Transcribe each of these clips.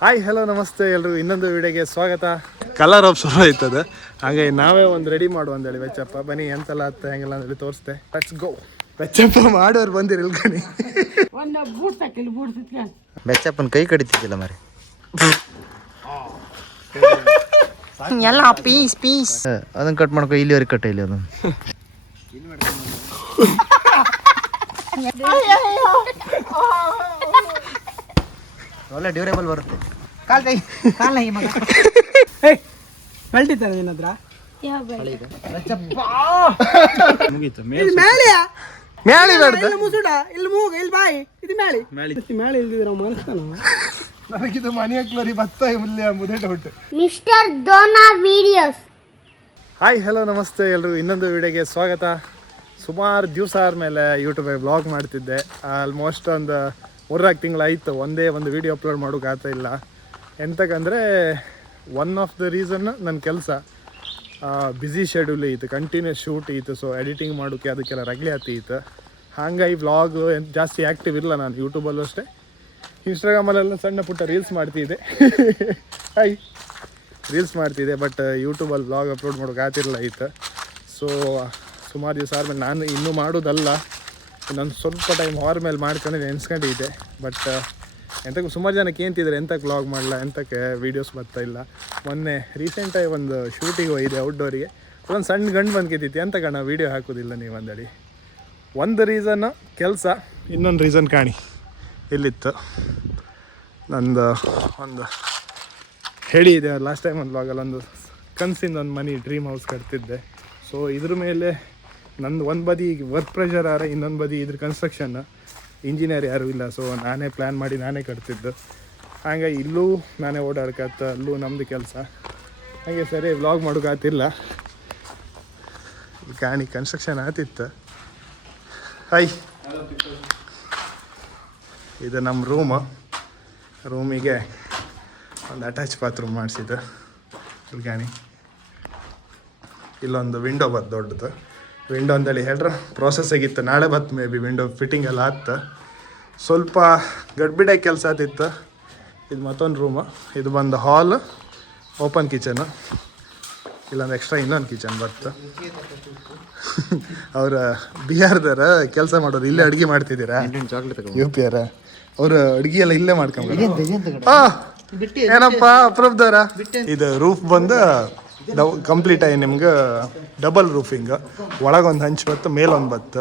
Hi hello ನಮಸ್ತೆ ಎಲ್ರಿಗೂ ಇನ್ನೊಂದು ವಿಡಿಯೋಗೆ ಸ್ವಾಗತ. ಕಲರ್ ಆಫ್ ಶುರು ಆಯ್ತದ, ಹಾಗೆ ನಾವೇ ಒಂದು ರೆಡಿ ಮಾಡುವ ಅಂದೇಳಿ ವೆಚ್ಚಪ್ಪ ಬನ್ನಿ ಎಂತೆಲ್ಲ ಹತ್ತ ಹೆಂಗೆಲ್ಲ ಅಂತೇಳಿ ತೋರಿಸ್ತೆ. Let's go. ವೆಚ್ಚಪ್ಪ ಮಾಡೋರು ಬಂದಿರಿ ಇಲ್ಕಣಿ. ಬೆಚ್ಚಪ್ಪನ ಕೈ ಕಡಿತಿದ್ದಿಲ್ಲ ಮರಿ ಎಲ್ಲ ಪೀಸ್ ಪೀಸ್ ಅದನ್ನ ಕಟ್ ಮಾಡ್ಕೊ, ಇಲ್ಲಿವರೆಗೆ ಕಟ್ಟ ಇಲ್ಲಿ ಅದನ್ನು ಒಳ್ಳೆ ಡ್ಯೂರೇಬಲ್ ಬರುತ್ತೆ. ನನಗಿದು ಮನೆ ಹಾಕ್ಲರಿ ಭತ್ತ ಮುದೆ doubt. Mister Dona videos. Hi hello ನಮಸ್ತೆ ಎಲ್ರಿಗೂ ಇನ್ನೊಂದು ವಿಡಿಯೋಗೆ ಸ್ವಾಗತ. ಸುಮಾರು ದಿವಸ ಆದಮೇಲೆ ಯೂಟ್ಯೂಬಲ್ಲಿ ವ್ಲಾಗ್ ಮಾಡ್ತಿದ್ದೆ. ಆಲ್ಮೋಸ್ಟ್ ಒಂದು 3-4 ತಿಂಗಳಾಯಿತು ಒಂದೇ ಒಂದು ವೀಡಿಯೋ ಅಪ್ಲೋಡ್ ಮಾಡೋಕ್ಕಾಗ್ತಾ ಇಲ್ಲ. ಎಂತಕ್ಕಂದರೆ ಒನ್ ಆಫ್ ದ ರೀಸನ್ ನನ್ನ ಕೆಲಸ ಬ್ಯುಸಿ ಶೆಡ್ಯೂಲ್ ಇತ್ತು, ಕಂಟಿನ್ಯೂಸ್ ಶೂಟ್ ಇತ್ತು. ಸೊ ಎಡಿಟಿಂಗ್ ಮಾಡೋಕ್ಕೆ ಅದಕ್ಕೆಲ್ಲ ರಗಳೆ ಆತೀತು. ಹಾಗಾಗಿ ವ್ಲಾಗ್ ಜಾಸ್ತಿ ಆ್ಯಕ್ಟಿವ್ ಇಲ್ಲ ನಾನು ಯೂಟ್ಯೂಬಲ್ಲೂ ಅಷ್ಟೇ. ಇನ್ಸ್ಟಾಗ್ರಾಮಲ್ಲೆಲ್ಲ ಸಣ್ಣ ಪುಟ್ಟ ರೀಲ್ಸ್ ಮಾಡ್ತಿದ್ದೆ. ರೀಲ್ಸ್ ಮಾಡ್ತಿದ್ದೆ, ಬಟ್ ಯೂಟ್ಯೂಬಲ್ಲಿ ವ್ಲಾಗ್ ಅಪ್ಲೋಡ್ ಮಾಡೋಕೆ ಆಗ್ತಿರಲಿಲ್ಲ ಇತ್ತು. ಸೊ ಸುಮಾರು ದಿವಸ ಆದಮೇಲೆ ನಾನು ಇನ್ನೂ ಮಾಡೋದಲ್ಲ, ಇನ್ನೊಂದು ಸ್ವಲ್ಪ ಟೈಮ್ ಹೊರ ಮೇಲೆ ಮಾಡ್ಕೊಂಡು ನೆನೆಸ್ಕೊಂಡಿದ್ದೆ. ಬಟ್ ಎಂತಕ್ಕೆ ಸುಮಾರು ಜನಕ್ಕೆ ಏಂತಿದ್ದಾರೆ ಎಂತಕ್ಕೆ ವ್ಲಾಗ್ ಮಾಡಲ್ಲ, ಎಂತಕ್ಕೆ ವೀಡಿಯೋಸ್ ಬರ್ತಾ ಇಲ್ಲ. ಮೊನ್ನೆ ರೀಸೆಂಟಾಗಿ ಒಂದು ಶೂಟಿಗೆ ಹೋಗಿದೆ ಔಟ್ಡೋರಿಗೆ. ಒಂದು ಸಣ್ಣ ಗಂಡು ಬಂದ್ಕಿತ್ತಿತ್ತು, ಎಂತ ಕಣ ವೀಡಿಯೋ ಹಾಕೋದಿಲ್ಲ ನೀವು ಅಂದೇಳಿ. ಒಂದು ರೀಸನ್ನು ಕೆಲಸ, ಇನ್ನೊಂದು ರೀಸನ್ ಕಾಣಿ ಇಲ್ಲಿತ್ತು. ನಂದು ಒಂದು ಹೇಳಿ ಇದೆ ಲಾಸ್ಟ್ ಟೈಮ್ ಒಂದು ವ್ಲಾಗಲ್ಲಿ, ಒಂದು ಕನಸಿಂದ ಒಂದು ಮನಿ ಡ್ರೀಮ್ ಹೌಸ್ ಕಟ್ತಿದ್ದೆ. ಸೊ ಇದ್ರ ಮೇಲೆ ನಂದು ಒಂದು ಬದಿ ವರ್ಕ್ ಪ್ರೆಷರ್ ಆರ, ಇನ್ನೊಂದು ಬದಿ ಇದ್ರ ಕನ್ಸ್ಟ್ರಕ್ಷನ್, ಇಂಜಿನಿಯರ್ ಯಾರೂ ಇಲ್ಲ. ಸೊ ನಾನೇ ಪ್ಲ್ಯಾನ್ ಮಾಡಿ ನಾನೇ ಕಟ್ತಿದ್ದು. ಹಾಗೆ ಇಲ್ಲೂ ನಾನೇ ಓಡಾಡ್ಕತ್ತ, ಅಲ್ಲೂ ನಮ್ಮದು ಕೆಲಸ. ಹಾಗೆ ಸರಿ ವ್ಲಾಗ್ ಮಾಡೋಕ್ಕಾಗ್ತಿಲ್ಲ. ಗಾಣಿ ಕನ್ಸ್ಟ್ರಕ್ಷನ್ ಆಗ್ತಿತ್ತು. ಇದು ನಮ್ಮ ರೂಮಿಗೆ ಒಂದು ಅಟ್ಯಾಚ್ ಬಾತ್ರೂಮ್ ಮಾಡಿಸಿದ್ದು. ಗಾಣಿ ಇಲ್ಲೊಂದು ವಿಂಡೋ ಬತ್ತು ದೊಡ್ಡದು. ವಿಂಡೋ ಅಂತೇಳಿ ಹೇಳ್ರೆ ಪ್ರೋಸೆಸ್ ಆಗಿತ್ತು, ನಾಳೆ ಬತ್ತು ಮೇ ಬಿ ವಿಂಡೋ ಫಿಟ್ಟಿಂಗ್ ಎಲ್ಲ ಆಯ್ತು. ಸ್ವಲ್ಪ ಗಡ್ಬಿಡಾಗಿ ಕೆಲಸ ಆತಿತ್ತು. ಇದು ಮತ್ತೊಂದು ರೂಮು, ಇದು ಬಂದು ಹಾಲ್, ಓಪನ್ ಕಿಚನು, ಇಲ್ಲೊಂದು ಎಕ್ಸ್ಟ್ರಾ ಇನ್ನೊಂದು ಕಿಚನ್ ಬತ್ತು. ಅವ್ರ ಬಿಹಾರದಾರ ಕೆಲಸ ಮಾಡೋರು, ಇಲ್ಲೇ ಅಡುಗೆ ಮಾಡ್ತಿದ್ದೀರಾ? ಯು ಪಿ ಆರ ಅವರು ಅಡುಗೆ ಎಲ್ಲ ಇಲ್ಲೇ ಮಾಡ್ಕೊಂಬ. ಏನಪ್ಪ ಅಪ್ರೂಪ್ದವ್ರ. ಇದು ರೂಫ್ ಬಂದು ಕಂಪ್ಲೀಟ್ ಆಗಿ ನಿಮ್ಗೆ ಡಬಲ್ ರೂಫಿಂಗ್, ಒಳಗೊಂದು ಹಂಚು ಬತ್ತು, ಮೇಲೊಂದು ಬತ್ತು.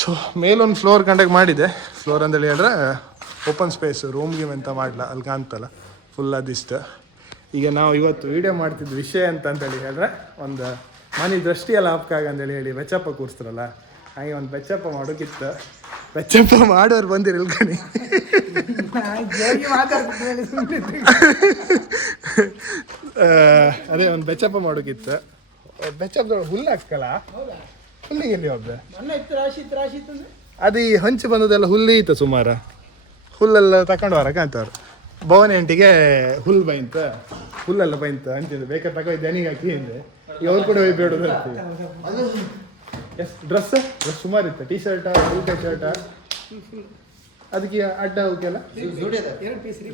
ಸೊ ಮೇಲೊಂದು ಫ್ಲೋರ್ ಕಂಡಕ್ಟ್ ಮಾಡಿದೆ. ಫ್ಲೋರ್ ಅಂತೇಳಿ ಹೇಳಿದ್ರೆ ಓಪನ್ ಸ್ಪೇಸ್, ರೂಮ್ಗೆ ಅಂತ ಮಾಡಲ, ಅಲ್ಲಿ ಕಾಣ್ತಲ್ಲ ಫುಲ್ ಅದಿಷ್ಟು. ಈಗ ನಾವು ಇವತ್ತು ವೀಡಿಯೋ ಮಾಡ್ತಿದ್ದ ವಿಷಯ ಅಂತಂತೇಳಿ ಹೇಳಿದ್ರೆ, ಒಂದು ಮನೆ ದೃಷ್ಟಿ ಎಲ್ಲ ಹಾಪ್ಕಾಗ ಅಂತೇಳಿ ಹೇಳಿ ಬೆಚ್ಚಪ್ಪ ಕೂರಿಸ್ತಾರಲ್ಲ, ಹಾಗೆ ಒಂದು ಬೆಚ್ಚಪ್ಪ ಮಾಡೋಕ್ಕಿತ್ತು. ಬೆಚ್ಚಪ್ಪ ಮಾಡೋರು ಬಂದಿರಿ ಇಲ್ಕಣಿ. ಅದೇ ಒಂದು ಬೆಚ್ಚಪ್ಪ ಮಾಡೋಕ್ಕಿತ್ತು. ಬೆಚ್ಚಪ್ಪದೊಳಗೆ ಹುಲ್ಲು ಹಾಕಲ್ಲ, ಹುಲ್ಲಿಗೆ ಎಲ್ಲಿ ಒಬ್ಬ ಅದು ಈ ಹಂಚು ಬಂದದೆಲ್ಲ ಹುಲ್ಲು ಇತ್ತು ಸುಮಾರು. ಹುಲ್ಲೆಲ್ಲ ತಗೊಂಡು ಹೊರಕಂತವ್ರು. ಭವನ ಎಂಟಿಗೆ ಹುಲ್ಲು ಬೈಂತ, ಹುಲ್ಲೆಲ್ಲ ಬೈಂತ ಅಂತಿದ್ದು. ಬೇಕಾದ್ರೆ ತಗೊಂಡು ದನಿಗೆ ಹಾಕಿ ಹಿಂದೆ ಈಗ ಅವ್ರು ಕೂಡ ಹೋಗಿ ಬೇಡೋದು ಇರ್ತೀವಿ. ಎಷ್ಟು ಡ್ರೆಸ್ ಸುಮಾರು ಇತ್ತು. ಟೀ ಶರ್ಟ, ಫುಲ್ ಕೈ ಶರ್ಟ, ಅದಕ್ಕೆ ಅಡ್ಡ ಅವಕ್ಕೆಲ್ಲ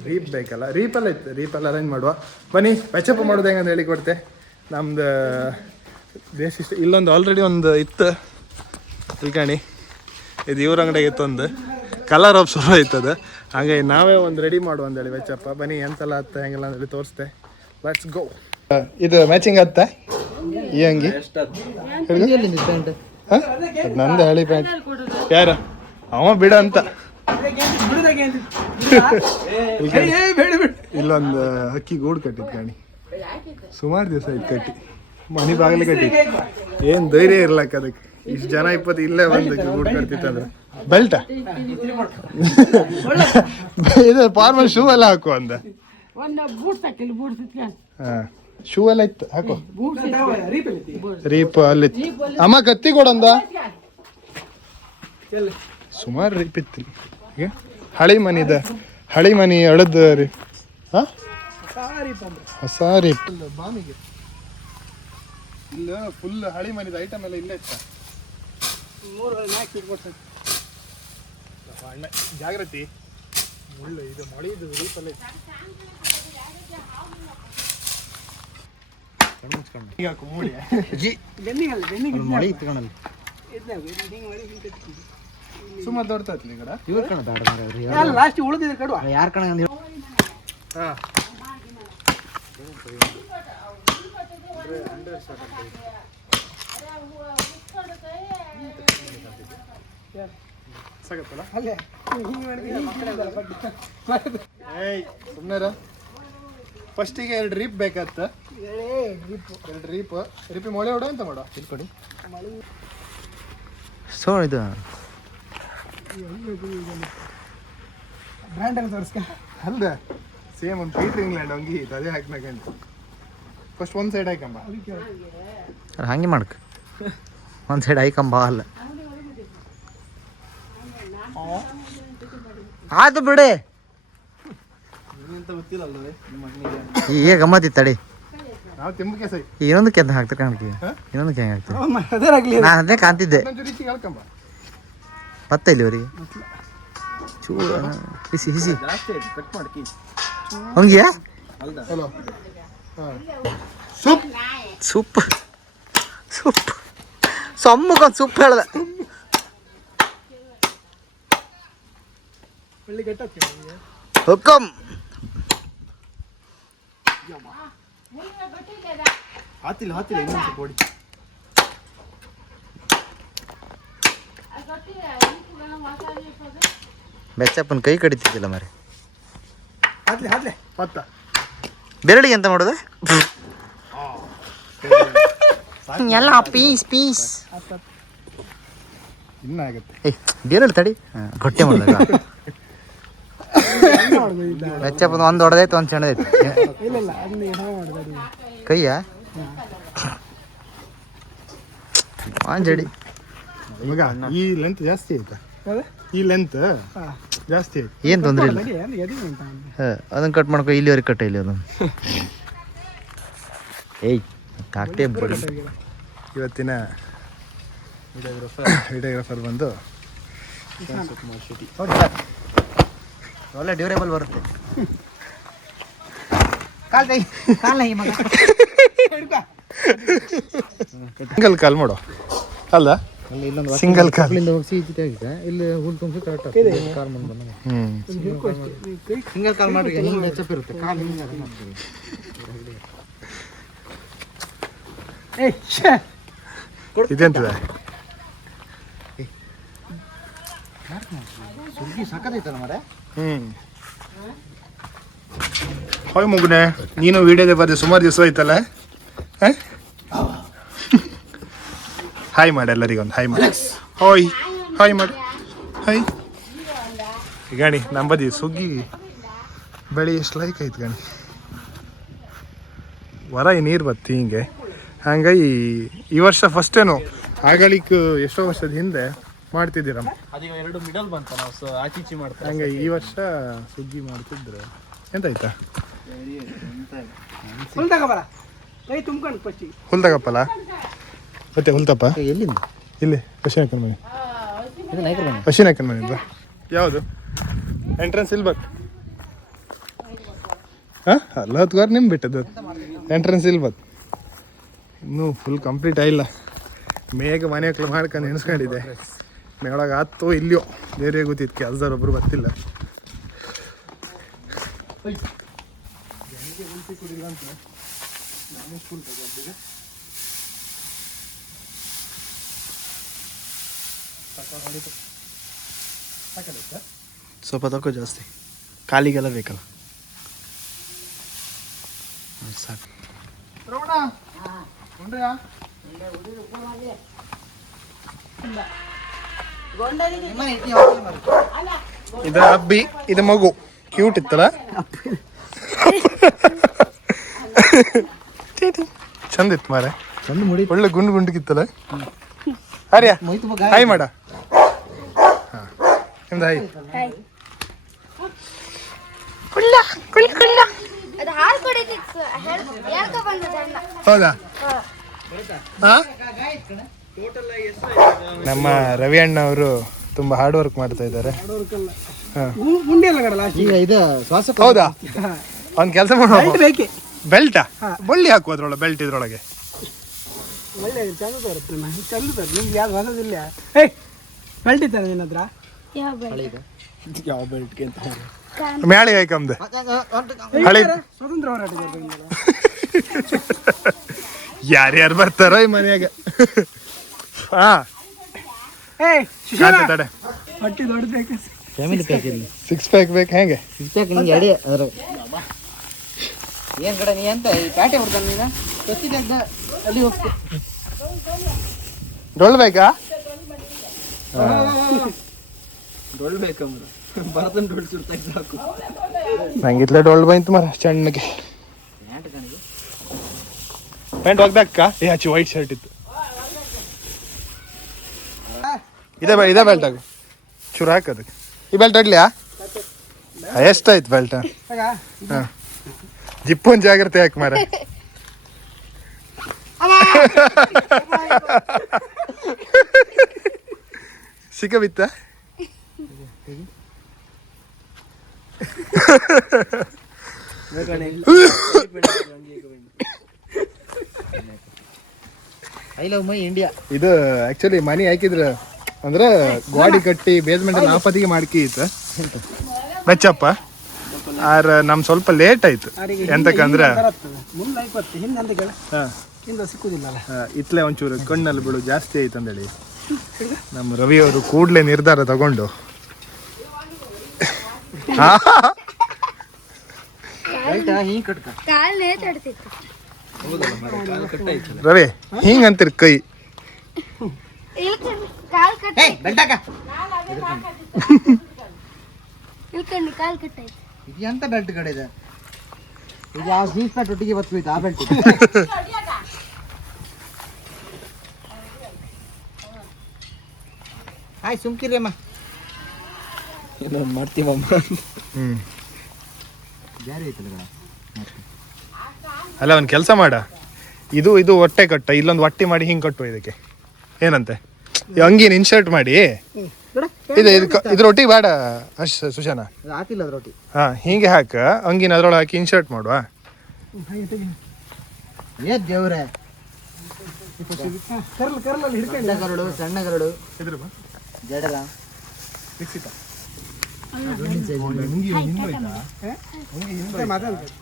ರೀಪ್ ಬೇಕಲ್ಲ. ರೀಪೆಲ್ಲ ಇತ್ತು, ರೀಪೆಲ್ಲ ಅರೇಂಜ್ ಮಾಡುವ. ಬನ್ನಿ ಬೆಚ್ಚಪ್ಪ ಮಾಡೋದು ಹೆಂಗಂತ ಹೇಳಿ ಕೊಡ್ತೆ. ನಮ್ದು ದೇಶ ಇಷ್ಟ. ಇಲ್ಲೊಂದು ಆಲ್ರೆಡಿ ಒಂದು ಇತ್ತು ಇಲ್ಕಣಿ, ಇದು ಇವ್ರ ಅಂಗಡಿಗೆ ಇತ್ತೊಂದು. ಕಲರ್ ಆಫ್ ಶುರು ಆಯ್ತದ, ಹಾಗೆ ನಾವೇ ಒಂದು ರೆಡಿ ಮಾಡುವ ಅಂದೇಳಿ ಬೆಚ್ಚಪ್ಪ ಬನ್ನಿ ಎಂತೆಲ್ಲ ಹತ್ತ ಹೆಂಗೆಲ್ಲ ಅಂತೇಳಿ ತೋರಿಸ್ತೆ. Let's go. ಇದು ಮ್ಯಾಚಿಂಗ್ ಹತ್ತ ಈ ಅಂಗಿ ನಂದು ಹಳಿ ಪ್ಯಾಂಟ್. ಯಾರ ಅವ ಬಿಡ ಅಂತ. ಇಲ್ಲೊಂದು ಅಕ್ಕಿ ಗೂಡು ಕಟ್ಟಿದ್ ಕಾಣಿ, ಸುಮಾರು ದಿವಸ ಆಯ್ತು ಕಟ್ಟಿ. ಮನೆ ಬಾಗಿಲು ಕಟ್ಟಿ, ಏನು ಧೈರ್ಯ ಇರ್ಲಕ್ಕ ಅದಕ್ಕೆ. ಇಷ್ಟು ಜನ 20 ಇಲ್ಲೇ ಬಂದು ಗೂಡು ಕಟ್ತಿತ್ತಂದ್ರೆ. ಬೆಲ್ಟ ಇದು ಫಾರ್ಮಲ್ ಶೂ ಎಲ್ಲ ಹಾಕು ಅಂದ. ಹಾಂ ಶೂ ಎಲ್ಲ ಇತ್ತು ಹಾಕು. ರೀಪ್ ಅಲ್ಲಿತ್ತು. ಅಮ್ಮ ಕತ್ತಿ ಕೊಡಂದ. ಸುಮಾರು ರೀಪ್ ಇತ್ತು. ಹಳಿ ಮನಿದ, ಹಳಿ ಮನಿ ಅಳದ ರೀ. ಹಾಂ ಹೊಸ ರೀಪ್ ಬಾಮಿಗೆ ಇಲ್ಲ. ಫುಲ್ ಹಳಿ ಮನಿದ ಐಟಮ್ ಎಲ್ಲ ಇಲ್ಲೇ ಇತ್ತ. ಜಾಗೃತಿ ಮುಳ್ಳು ಇದು ಮೊಳೆದು ರೀಪಲ್ಲೇ ಈಗ ಮೂಳೆ ಮಳೆ ಇತ್ಕೊಂಡಲ್ಲಿ ಸುಮಾರು ದೊಡ್ಡತೈತ್ಲಿ ಈ ಕಡೆ ಇವ್ರ ಕಣ ಬೇಡ ಲಾಸ್ಟ್ ಉಳಿದಿದ್ರೆ ಕಡುವ ಯಾರ ಕಣ ಅಂದ್ ಹಾ ಸಾಕತ್ತಲ್ಲ ಅಲ್ಲೇ ಏಯ್ ಸುಮ್ಮನೆ ಫಸ್ಟಿಗೆ 2 ರೀಪ್ ಬೇಕಾತ 2 ರೀಪ್ ಮೊಳೆ ಹೊಡ ಅಂತ ಮಾಡೋ ಇಲ್ಲಿ ಕೊಡಿ ಸೊ ಇದು ಬ್ರ್ಯಾಂಡ್ ಅಲ್ಲಿ ತೋರಿಸ್ಕ ಅಲ್ದ ಸೇಮ್ ಒಂದು ಪೀಟರ್ ಇಂಗ್ಲೆಂಡ್ ಹಂಗಿ ಇದು ಅದೇ ಹಾಕ್ನಾಕಂತ ಫಸ್ಟ್ ಒಂದು ಸೈಡ್ ಹಾಕಂಬ ಹಂಗೆ ಮಾಡಕ್ ಒಂದು ಸೈಡ್ ಐಕಂಬ ಅಲ್ಲ ಆಯ್ತು ಬಿಡಿ ಈಗ ಗಮ್ಮತ್ತಿತ್ತು ತಡಿ ನಾವು ತಿಂಬಕ್ಕೆ ಸೈ ಇನ್ನೊಂದಕ್ಕೆ ಅಂತ ಹಾಕ್ತಾರೆ ಕಾಣ್ತೀವಿ ಇನ್ನೊಂದಕ್ಕೆ ಹೆಂಗೆ ಹಾಕ್ತೀವಿ ಅದೇನಾಗ್ಲಿ ನಾನು ಅದೇ ಕಾಣ್ತಿದ್ದೆ ರೀತಿ ಹೇಳ್ಕಂಬ ಪತ್ತ ಇಲ್ಲಿ ಅವರಿಗೆ ಚೂರು ಹಿಸಿ ಹಿಸಿ ಹಂಗೆ ಹಲೋ ಹಾಂ ಸೂಪ್ ಸೂಪ್ ಸೂಪ್ ಸೊಮ್ಮಗೊಂದು ಸೂಪ್ ಹೇಳ್ದೆ ಒಳ್ಳೆ ಗಟ್ಟ ಹುಕಂ ಹಾತಿಲ್ಲ ಇನ್ನೊಂದು ಕೊಡಿ ಬೆಚ್ಚಪ್ಪನ ಕೈ ಕಡಿತಿದ್ದಿಲ್ಲ ಮರಿ ಹಾದ್ಲೆ ಪತ್ತ ಬೆರಳಿಗೆ ಎಂತ ಮಾಡೋದು ಎಲ್ಲ ಪೀಸ್ ಪೀಸ್ ಇನ್ನಾಗುತ್ತೆ ಏ ಬೆರಳು ತಡಿ ಗಟ್ಟಿ ಮಾಡಿದಾಗ ಬೆಚ್ಚಪ್ಪನ ಒಂದು ಹೊಡೆದೈತೆ ಒಂದು ಚೆಂಡದೈತೆ ಇಲ್ಲ ಅದನ್ನ ನಾವು ಮಾಡಿದ್ರಿ ಕೈಯ ಜಡಿ ಮಗ ಈ ಲೆಂತ್ ಜಾಸ್ತಿ ಆಯ್ತಾ ಈ ಲೆಂತ್ ಜಾಸ್ತಿ ಆಯ್ತು ಏನು ತೊಂದರೆ ಇಲ್ಲ ಅದನ್ನ ಕಟ್ ಮಾಡ್ಕೊ ಇಲ್ಲಿವರೆಗೆ ಕಟ್ಟ ಇಲ್ಲಿ ಅದನ್ನು ಏಯ್ ಕಾಕ್ಟೇ ಬಡಿ ಇವತ್ತಿನ ವಿಡಿಯೋಗ್ರಾಫರ್ ಬಂದು ಒಳ್ಳೆ ಡ್ಯೂರೇಬಲ್ ಬರುತ್ತೆ ಸಿಂಗಲ್ ಕಾಲ್ ಮಾಡೋ ಅಲ್ಲ ಸಿಂಗಲ್ ಕಾಲ್ ಇಲ್ಲಿ ಹುಲ್ ತುಂಬಿಸಿ ಕರೆಕ್ಟ್ ಕಾಲ್ ಬಂದು ಸಿಂಗಲ್ ಕಾಲ್ ಮಾಡಿ ಹಿಂಗೆ ಹೆಚ್ಚಪ್ ಇರುತ್ತೆ ಕಾಲ್ ಹಿಂಗೆ ಇದೆಂತದ ಸುಗ್ಗಿ ಸಕ್ಕತ್ತೈತಲ್ಲ ಮರೆ ಹೋಯ್ ಮುಗ್ನೆ ನೀನು ವಿಡಿಯೋದೇ ಬರ್ದೆ ಸುಮಾರು ದಿವಸ ಆಯ್ತಲ್ಲ ಹಾಯ್ ಮಾಡಿ ಎಲ್ಲರಿಗೊಂದು ಹಾಯ್ ಮಾಡಿ ಹಾಯ್ ಮಾಡಿ ಹಾಯ್ ಗಣಿ ನಂಬದಿ ಸುಗ್ಗಿ ಬೆಳೆ ಎಷ್ಟು ಲೈಕ್ ಐತೆ ಗಣಿ ಹೊರ ನೀರು ಬತ್ತಿ ಹಿಂಗೆ ಹಂಗಾಗಿ ಈ ವರ್ಷ ಫಸ್ಟೇನು ಆಗಳಿಕ್ ಎಷ್ಟೋ ವರ್ಷದ ಹಿಂದೆ ಮಾಡ್ತಿದ್ದೀರಮ್ಮ ಅದೀಗ 2 ಮಿಡಲ್ ಬಂತ ನಾವು ಆಚೀಚಿ ಮಾಡ್ತಾರೆ ಹಂಗೆ ಈ ವರ್ಷ ಸುಗ್ಗಿ ಮಾಡ್ತಿದ್ರು ಎಂತಾಯ್ತಾ ಹುಲ್ ತಗೋಬರ ಕೈ ತುಂಬ್ಕೊಂಡು ಫಸ್ಟಿಗೆ ಹುಲ್ ತಗಪ್ಪಲ್ಲ ಮತ್ತೆ ಹುಲ್ತಪ್ಪ ಎಲ್ಲಿಂದ ಇಲ್ಲಿ ಹಸಿನಕ್ಕನ ಮನೆ ಇದು ನಾಯ್ಕರ ಮನೆ ಹಸಿನಕ್ಕನ ಮನೆ ಯಾವುದು ಎಂಟ್ರೆನ್ಸ್ ಇಲ್ಲಿ ಬರ್ ಹಾಂ ಅಲ್ಲ ಹತ್ಗಾರ ನಿಮ್ಗೆ ಬಿಟ್ಟದ್ದು ಎಂಟ್ರೆನ್ಸ್ ಇಲ್ಲಿ ಬತ್ ಇನ್ನೂ ಫುಲ್ ಕಂಪ್ಲೀಟ್ ಆಗಿಲ್ಲ ಮೇಗ ಮನೆ ಹಕ್ಲು ಮಾಡ್ಕೊಂಡು ಎಣಿಸ್ಕೊಂಡಿದ್ದೆ ಮೇಳಗೆ ಆತೋ ಇಲ್ಲಿಯೋ ಬೇರೆ ಗೊತ್ತಿತ್ತು ಕೆಲಸದವ್ರೊಬ್ರು ಬರ್ತಿಲ್ಲ ಸ್ವಲ್ಪ ತಗೋ ಜಾಸ್ತಿ ಕಾಲಿಗೆಲ್ಲ ಬೇಕಲ್ಲ ಸಾಕು ಇದು ಅಬ್ಬಿ ಇದು ಮಗು ಕ್ಯೂಟ್ ಇತ್ತಲ್ಲ ಚಂದ ಇತ್ತು ಮಾರೆ ಚಂದ ಮುಡಿ ಒಳ್ಳೆ ಗುಂಡು ಗುಂಡಿಗಿತ್ತಲ್ಲ ಆರ್ಯ ಹಾಯ್ ಮಾಡ ಹಾಂ ನಿಮ್ದು ಹಾಯ್ ಅದು ಹಾಲು ಕುಡಿತಿತ್ತು ಹೇಳ್ಕೊ ಬಂದದಲ್ಲ ಹೌದಾ ಹಾಂ ನಮ್ಮ ರವಿ ಅಣ್ಣ ಅವರು ತುಂಬ ಹಾರ್ಡ್ ವರ್ಕ್ ಮಾಡ್ತಾ ಇದ್ದಾರೆ. ಈಗ ಇದು ಶ್ವಾಸ ಹೌದಾ? ಅವ್ನು ಕೆಲಸ ಮಾಡುವ ಬೇಕೆ ಬೆಲ್ಟಾ ಬಳ್ಳಿ ಹಾಕು ಅದ್ರೊಳಗೆ, ಬೆಲ್ಟ್ ಇದ್ರೊಳಗೆ. ಒಳ್ಳೆ ಚಂದ ಬರುತ್ತೆ ನಿಮ್ಗೆ ಯಾವ್ದು ಹೊಸದಿಲ್ಲ. ಬೆಲ್ಟ್ ಇದ್ದಾರೆ ನಿನ್ನ ಹತ್ರ? ಯಾವ ಬೆಲ್ಟ್ಗೆ ಅಂತ ಮ್ಯಾಳಿ ಹಾಕಮ್ದು ಹಳೆ ಸ್ವತಂತ್ರ ಹೋರಾಟಗಾರರು. ಯಾರ್ಯಾರು ಬರ್ತಾರೋ ಈ ಮನ್ಯಾಗ. ಹಾ ತಡೆ, ಹೊಟ್ಟಿ ದೊಡ್ಡಬೇಕು. ಫ್ಯಾಮಿಲಿ ಪ್ಯಾಕ್ ಇರಲಿ. 6 ಪ್ಯಾಕ್ ಬೇಕು. ಹೆಂಗೆ 6 ಪ್ಯಾಕ್ ನಿಂಗೆ ಎಡೆ ಅದ್ರ ಏನು ಕಡೆ ನೀ ಅಂತ ಈ ಪ್ಯಾಟೆ ಹೊಡ್ತಾನೆ ನೀನು ಗೊತ್ತಿದ್ದ ಅಲ್ಲಿ ಹೋಗ್ತಿ. ಡೊಳ್ಳು ಬೇಕಾ? ಡೊಳ್ಳು ಬೇಕಂದ್ರೆ ಬರತನ್ ಡೊಳ್ಳು ಸುಡ್ತಾ ಸಾಕು. ನಂಗಿತ್ಲೆ ಡೊಳ್ಳು ಬಂತು ಮರ ಸಣ್ಣಗೆ. ಪ್ಯಾಂಟ್ ಒಗ್ದಕ್ಕ ಆಚೆ ವೈಟ್ ಶರ್ಟ್ ಇತ್ತು. ಇದೇ ಬೆಲ್ಟ್ ಆಗ ಚೂರು ಹಾಕೋದಕ್ಕೆ. ಈ ಬೆಲ್ಟ್ ಇಡ್ಲಿಯಾ? ಎಷ್ಟಾಯ್ತು ಬೆಲ್ಟ್? ಹಾಂ, ಜಿಪ್ಪೊಂದು ಜಾಗ್ರತೆ ಯಾಕೆ ಮಾರ. ಸಿಕ್ಕ ಬಿತ್ತ? I love my India. ಇದು ಆಕ್ಚುಲಿ ಮನಿ ಹಾಕಿದ್ರ ಅಂದ್ರೆ ಗಾಡಿ ಕಟ್ಟಿ ಬೇಸ್ಮೆಂಟ್ ಅಲ್ಲಿ ಆಪತ್ತಿಗೆ ಮಾಡ್ಕಿ ಇತ್ತು ಬೆಚ್ಚಪ್ಪ. ಆರ ನಮ್ ಸ್ವಲ್ಪ ಲೇಟ್ ಆಯ್ತು. ಎಂತಕ್ಕಂದ್ರೆ ಮುಂದೆ 50 ಹಿಂದೆ ಅಂತ ಕೇಳ ಹಿಂದೆ ಸಿಕ್ಕುದಿಲ್ಲಲ್ಲ. ಇತ್ಲೆ ಒಂಚೂರು ಕಣ್ಣಲ್ಲಿ ಬಿಡು ಜಾಸ್ತಿ ಆಯ್ತು ಅಂದೇಳಿ ನಮ್ಮ ರವಿ ಅವರು ಕೂಡ್ಲೆ ನಿರ್ಧಾರ ತಗೊಂಡು ಹಿಂಗೆ ಕಟ್ಕ ಕಾಲೇ ತಡ್ತಿತ್ತು. ರವಿ ಹಿಂಗ ಅಂತೀರಿ ಕೈ ಕಾಲ್ ಕಟ್ಟ ಬೆಲ್ಟಾಕ ಇಳ್ಕಂಡು ಕಾಲ್ ಕಟ್ಟಾಯ್ತು. ಇದು ಎಂತ ಬೆಲ್ಟ್ ಕಡೆ ಇದೆ? ಇದು ಆ ಜೀನ್ಸ್ ಪ್ಯಾಂಟ್ ಒಟ್ಟಿಗೆ ಬರ್ತೋಯ್ತು ಆ ಬೆಲ್ಟ್. ಹಾಯ್ ಸುಮ್ಕಿರಿ ಅಮ್ಮ ಮಾಡ್ತೀವಮ್ಮ. ಜಾರಿ ಐತಲ್ಲ. ಅಲ್ಲ ಒಂದು ಕೆಲಸ ಮಾಡ, ಇದು ಹೊಟ್ಟೆ ಕಟ್ಟ, ಇಲ್ಲೊಂದು ಹೊಟ್ಟೆ ಮಾಡಿ ಹಿಂಗೆ ಕಟ್ಟುವ ಇದಕ್ಕೆ. ಏನಂತೆ ಈ ಅಂಗಿನ ಇನ್ಶರ್ಟ್ ಮಾಡಿ ಇದ್ರ ಒಟ್ಟಿಗೆ ಬೇಡ ಸುಶಾನ. ಹಾಕಿಲ್ಲ ಅದ್ರ ಒಟ್ಟಿಗೆ. ಹಾಂ ಹಿಂಗೆ ಹಾಕ, ಅಂಗಿನ ಅದ್ರೊಳಗೆ ಹಾಕಿ ಇನ್ಶರ್ಟ್ ಮಾಡುವ. ಏ ದೇವ್ರೆ, ಕರ್ಲಲ್ಲಿ ಹಿಡ್ಕೊಂಡು ಗರಡು ಸಣ್ಣ ಗರಡು ಇದ್ರ ಜಡದ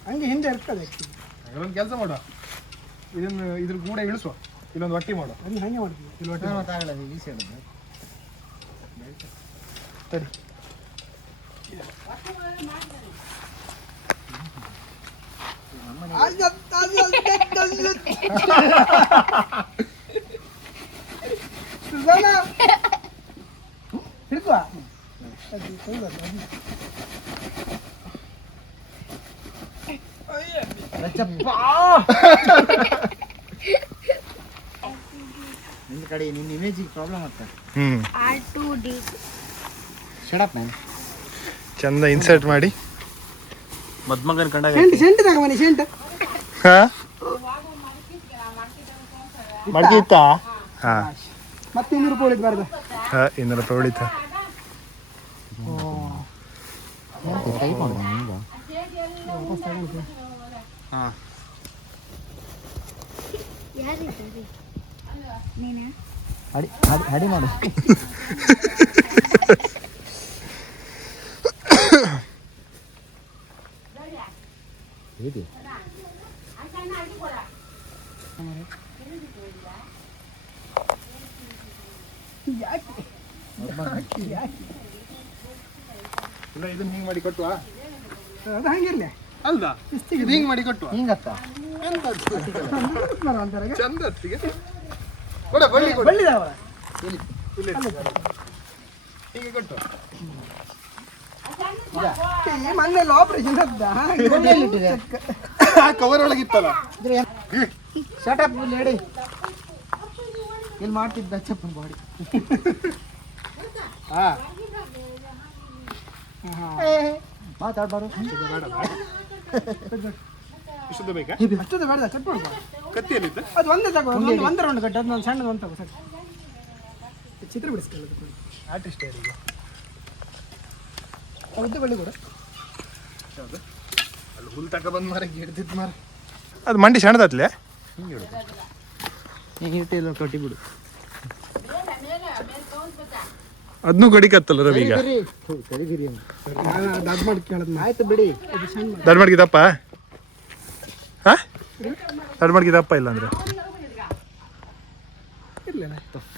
ಹಂಗೆ ಹಿಂದೆ ಇರ್ತದೆ. ಒಂದು ಕೆಲಸ ಮಾಡುವ, ಇದನ್ನು ಇದ್ರ ಕೂಡ ಇಳಿಸುವ, ಇಲ್ಲೊಂದು ಹೊಟ್ಟಿ ಮಾಡುವ. ಹಂಗೆ ಹಂಗೆ ಮಾಡ್ತೀವಿ. ಇಲ್ಲಿ ಹೊಟ್ಟೆ ತಡಿ. ಹಿಡ್ಕೋ. ನಿನ್ನ ಕಡೆ ನಿನ್ನ ಇಮೇಜಿಗೆ ಪ್ರಾಬ್ಲಮ್ ಆಗ್ತದೆ. R2D shut up man. ಚಂದ ಇನ್ಸರ್ಟ್ ಮಾಡಿ ಮದ್ಮಗನ್ ಕಂಡಾಗ ಸೆಂಟ್ ತಗೊಂಬನಿ ಸೆಂಟ್. ಹಾ ಮಡ್ಗಿ ಇತ್ತಾ? ಹಾ ಮತ್ತೆ 200 ರೂಪಾಯಿ ಉಳಿದ್ಬಾರ್ದು. ಹಾ 200 ರೂಪಾಯಿ ಉಳಿತಾ? ಟೈಪ್ ಮಾಡೋಣ ಈಗ. ಹಾಂ ಯಾರಿದ್ದಾರೆ? ನೀನಾ? ಹಡಿ ಮಾಡು. ಹೇಗೆ ಇಲ್ಲ ಇದನ್ನ ಹಿಂಗೆ ಮಾಡಿ ಕಟ್ಟುವ. ಅದು ಹಂಗಿರ್ಲಿ ಅಲ್ದಾ ಇದು ಹಿಂಗೆ ಮಾಡಿ ಕಟ್ಟುವ. ಹಿಂಗತ್ತ ಅಂತಾರೆ. ಚಂದ ಹೊತ್ತಿಗೆ ಕೊಡ ಬಳ್ಳಿ ಕೊಡ. ಬಳ್ಳಿದಾವ ಇಲ್ಲ ಹೀಗೆ ಕಟ್ಟುವ. ಮನೇಲಿ ಆಪರೇಷನ್ ಆ ಕವರ್ ಒಳಗಿತ್ತಲ್ಲ. ಶಟಪ್ ಲೇಡಿ ಇಲ್ಲಿ ಮಾಡ್ತಿದ್ದ ಚಪ್ಪನ್ ಬಾಡಿ. ಹಾ ಮಾತಾಡ್ಬಾರು. ಇಷ್ಟದ ಬೇಕಾ? ಅಷ್ಟೊಂದು ಬೇಡ ಕಟ್ ಮಾಡ್ಬಾ. ಕತ್ತಿಯಲ್ಲಿದ್ದ ಅದು ಒಂದೇ ತಗೋ, ಒಂದೇ ರೌಂಡ್ ಕಟ್ಟು, ಅದನ್ನೊಂದು ಸಣ್ಣದು ಒಂದು ತಗೋ ಸಾಕು. ಚಿತ್ರ ಬಿಡಿಸ್ಕೊಳ್ಳೋದು. ಆರ್ಟಿಸ್ಟ್ ಈಗ ಉದ್ದ ಬಳ್ಳಿ ಕೂಡ ಅಲ್ಲಿ ಹುಲ್ ತಕ ಬಂದು ಮಾರ ಹಿಡ್ದಿದ್ದು ಮಾರ ಅದು ಮಂಡಿ ಸಣ್ಣದತ್ಲೆ ಹಿಂಗೆ ಕಟ್ಟಿ ಬಿಡು ಅದನ್ನೂ ಕಡಿಕತ್ತಲ್ಲ ರವಿ ಈಗ ದಡ್ ಮಾಡಿ ಕೇಳದ್ ಆಯ್ತು ಬಿಡಿ ದಡ್ ಮಡ್ಗಿದಪ್ಪ ಹಾ ದಡ್ ಮಡ್ಗಿದಪ್ಪ ಇಲ್ಲ ಅಂದ್ರೆ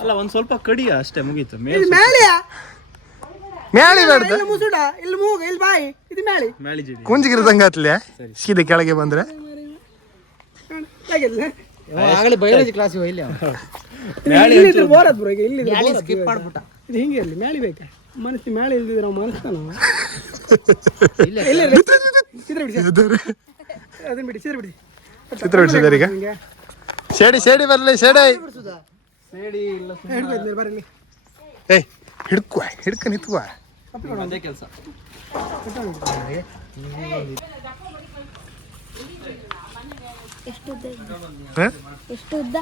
ಅಲ್ಲ ಒಂದ್ ಸ್ವಲ್ಪ ಕಡಿಯ ಅಷ್ಟೇ ಮುಗೀತು ಇದು ಮ್ಯಾಳಿಯ ಮ್ಯಾಳಿ ಬೇಡ್ದ ಇಲ್ಲಿ ಮುಸುಡ ಇಲ್ಲಿ ಮೂಗ ಇಲ್ಲಿ ಬಾಯಿ ಇದು ಮ್ಯಾಳಿ ಮ್ಯಾಳಿ ಜಿಡಿ ಕುಂಜಿಗಿರದಂಗ ಹತ್ಲೆ ಸೀದಾ ಕೆಳಗೆ ಬಂದ್ರೆ ಹೇಗಿಲ್ಲ ಆಗಲೇ ಬಯಾಲಜಿ ಕ್ಲಾಸಿಗೆ ಹೋಗಿಲ್ಲ ಇಲ್ಲಿ ಬೋರದ್ ಬ್ರೋ ಈಗ ಇಲ್ಲಿ ಸ್ಕಿಪ್ ಮಾಡ್ಬಿಟ್ಟ ಇದು ಹಿಂಗೆ ಇರಲಿ ಮ್ಯಾಳಿ ಬೇಕಾ ಮನಸ್ಸಿ ಮ್ಯಾಳಿ ಇಲ್ದಿದ್ರೆ ನಾವು ಮನಸ್ತಾನ ಇಲ್ಲ ಚಿತ್ರ ಬಿಡಿ ಅದನ್ನ ಬಿಡಿ ಚಿತ್ರ ಬಿಡಿ ಚಿತ್ರ ಬಿಡಿಸಿದಾರೆ ಈಗ ಶೇಡಿ ಶೇಡಿ ಬರಲಿ ಶೇಡಿ ಹಿಡ್ಕೊಯ್ತು ಬರಲಿ ಏಯ್ ಹಿಡ್ಕ ನಿತ್ವ ಅದೇ ಕೆಲಸ ಎಷ್ಟು ಉದ್ದ ಇದೆ? ಹ? ಎಷ್ಟು ಉದ್ದ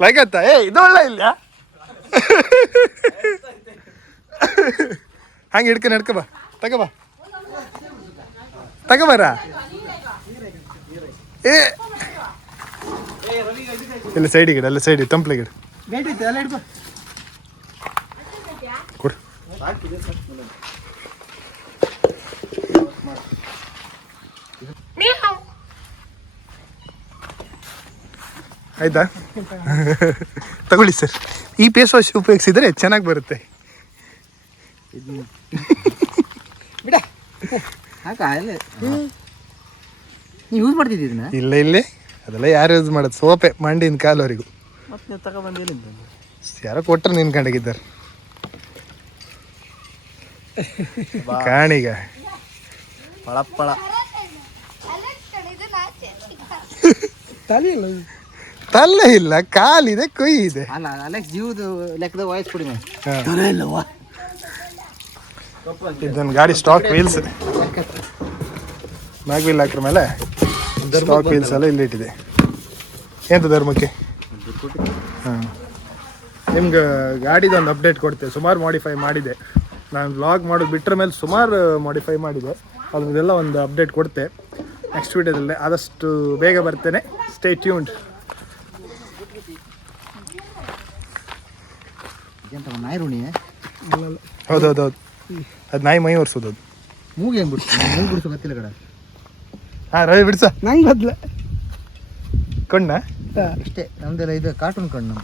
ಲೈಕತ್ತ ಇದು ಒಳ್ಳೆ ಇಲ್ಲ ಹಂಗೆ ಹಿಡ್ಕ ತಗೋಬಾ ತಗೋಬಾರ ಏ ಇಲ್ಲ ಸೈಡ್ ಗಿಡ ಅಲ್ಲ ಸೈಡ್ ತಂಪ್ಲೆ ಗಿಡ ಗೇಟ್ ಇತ್ತು ಎಲ್ಲ ಹಿಡ್ಕೊ ಕೊಡು ಆಯ್ತಾ ತಗೊಳ್ಳಿ ಸರ್ ಈ ಫೇಸ್ ವಾಶ್ ಉಪಯೋಗಿಸಿದ್ರೆ ಚೆನ್ನಾಗಿ ಬರುತ್ತೆ ಬಿಡ ಹಾಕ ಅಲ್ಲೇ ನೀವು ಯೂಸ್ ಮಾಡ್ತಿದ್ದೀ ಇದನ್ನ ಇಲ್ಲ ಇಲ್ಲಿ ಅದೆಲ್ಲ ಯಾರು ಯೂಸ್ ಮಾಡೋದು ಸೋಪೆ ಮಂಡಿನ ಕಾಲವರೆಗೂ ಮತ್ತೆ ತಗೊಬಂದು ಏನಿಂತ ಯಾರೋ ಕೊಟ್ಟರು ನಿನ್ ಕಂಡಾಗಿದ್ದಾರೆ ಕಾಣೀಗ ಪಳಪ್ಪಳ ತಲೆ ಇಲ್ಲ ತಲೆ ಇಲ್ಲ ಕಾಲಿದೆ ಕೊಯ್ ಇದೆ ಅಲ್ಲ ಅಲೆಕ್ಸ್ ಜೀವದ ಲೆಕ್ಕದ ವಾಯ್ಸ್ ಕೊಡಿ ಇದೊಂದು ಗಾಡಿ ಸ್ಟಾಕ್ ವೀಲ್ಸ್ ಮ್ಯಾಗ್ ವೀಲ್ ಹಾಕ್ರ ಮೇಲೆ ಸ್ಟಾಕ್ ವೀಲ್ಸ್ ಎಲ್ಲ ಇಲ್ಲಿ ಇಟ್ಟಿದೆ ಎಂತ ಧರ್ಮಕ್ಕೆ ಹಾಂ ನಿಮ್ಗೆ ಗಾಡಿದೊಂದು ಅಪ್ಡೇಟ್ ಕೊಡ್ತೇವೆ ಸುಮಾರು ಮಾಡಿಫೈ ಮಾಡಿದೆ ನಾನು ವ್ಲಾಗ್ ಮಾಡೋದು ಬಿಟ್ಟರ ಮೇಲೆ ಸುಮಾರು ಮಾಡಿಫೈ ಮಾಡಿದೆ ಅದನ್ನೆಲ್ಲ ಒಂದು ಅಪ್ಡೇಟ್ ಕೊಡ್ತೆ ನೆಕ್ಸ್ಟ್ ವೀಡಿಯೋದಲ್ಲೇ ಆದಷ್ಟು ಬೇಗ ಬರ್ತೇನೆ ಸ್ಟೇ ಟ್ಯೂನ್ಡ್ ನಾಯಿ ರುಣಿ ಹೌದೌದು ಅದು ನಾಯಿ ಮೈ ಒರೆಸೋದು ಅದು ಮೂಗು ಹೆಂಗ್ ಬಿಡ್ತು ಮೂಗು ಬಿಡ್ಸೋ ಗೊತ್ತಿಲ್ಲ ಕಡೆ ಹಾಂ ರವಿ ಬಿಡ್ಸ ನಂಗೆ ಬದ್ಲ ಕಣ್ಣ ಇಷ್ಟೇ ನಮ್ದೆಲ್ಲ ಇದು ಕಾರ್ಟೂನ್ ಕಣ್ಣು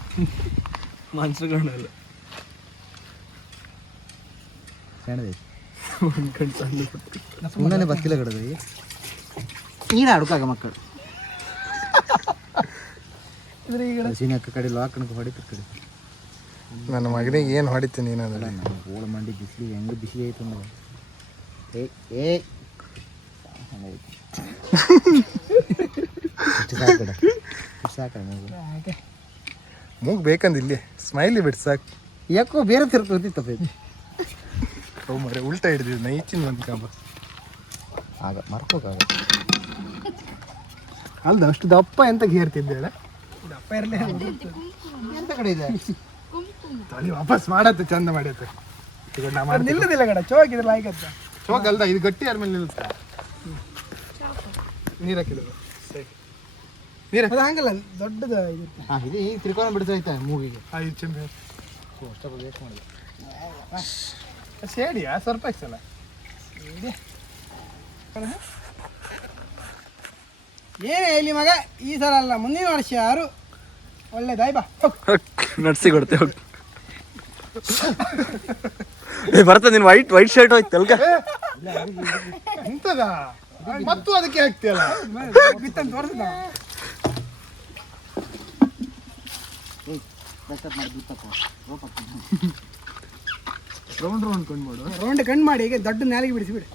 ಮನ್ಸುಗಳಲ್ಲ ಸಣ್ಣದೈತಿ ಸುಮ್ಮನೆ ಬತ್ತಿಲ್ಲ ಕಡದ ನೀನು ಆಡ್ಕಾಗ ಮಕ್ಕಳು ಸೀನಕ್ಕ ಕಡೆ ಲಾಕ್ ಕಣಕ್ಕೆ ಹೊಡಿತ ಕಡೆ ನನ್ನ ಮಗನಿಗೆ ಏನು ಹೊಡಿತೀನಿ ನೀನು ಅದಲ್ಲ ನಮ್ಮ ಗೋಳ ಮಂಡಿ ಬಿಸಿಲಿಗೆ ಹೆಂಗೆ ಬಿಸಿಲು ಐತೆ ಅಂದ್ರೆ ಏ ಸಾಕಡ ಮೂಗು ಬೇಕಂದ ಇಲ್ಲಿ ಸ್ಮೈಲಿ ಬಿಟ್ಟು ಸಾಕು ಯಾಕೋ ಬೇರೆ ತಿರ್ಕೊತಿತ್ತಪ್ಪ ಇದು ಅವು ಮರೆ ಉಲ್ಟಾ ಹಿಡಿದಿದ್ದು ನೈಚಿನ ಒಂದು ಕಾಂಬ ಆಗ ಮರ್ಕೋಕಾಗ ಅಲ್ದ ಅಷ್ಟು ದಪ್ಪ ಎಂತ ಹೇರ್ತಿದ್ದೆ ದಪ್ಪ ಇರಲಿ ಎಂತ ಕಡೆ ಇದೆ ತಲೆ ವಾಪಸ್ ಮಾಡತ್ತೆ ಚಂದ ಮಾಡತ್ತೆ ಈಗ ನಾ ಮಾಡ್ತೀನಿ ನಿಲ್ಲದಿಲ್ಲ ಕಡ ಚೋಕಿದ್ರೆ ಆಯ್ಕತ್ತ ಚೋಕ್ ಅಲ್ದ ಇದು ಗಟ್ಟಿ ಯಾರ ಮೇಲೆ ನಿಲ್ತಾ ನೀರು ಹಾಕಿದ್ರು ನೀರು ಅದು ಹಂಗಲ್ಲ ದೊಡ್ಡದು ಇರುತ್ತೆ ಹಾಂ ಇದು ಈಗ ತ್ರಿಕೋನ ಬಿಡ್ತೈತೆ ಮೂಗಿಗೆ ಇದು ಚೆಂದ ಅಷ್ಟಪ್ಪ ಬೇಕು ಮಾಡಿದೆ ಸೇಡಿಯಾ ಸ್ವಲ್ಪ ಸಲ ಏನೇ ಇಲ್ಲಿ ಮಗ ಈ ಸಲ ಅಲ್ಲ ಮುಂದಿನ ವರ್ಷ ಯಾರು ಒಳ್ಳೇದಾಯ್ ಬಾ ನಡ್ಸಿ ಕೊಡ್ತೆ ಹೋಗಿ ಬರ್ತ ನೀನು ವೈಟ್ ಶರ್ಟ್ ಹೋಯ್ತು ತಲ್ಕ ಎಂತದ ಮತ್ತು ಅದಕ್ಕೆ ಹಾಕ್ತಿಯಲ್ಲ ಬಿತ್ತಂತ ತೋರಿಸ್ದ ರೌಂಡ್ ರೌಂಡ್ ಕೊಂಡು ಮಾಡು ರೌಂಡ್ ಕಣ್ಣು ಮಾಡಿ ಈಗ ದೊಡ್ಡ ನಾಲಿಗೆ ಬಿಡಿಸಿಬಿಡಿ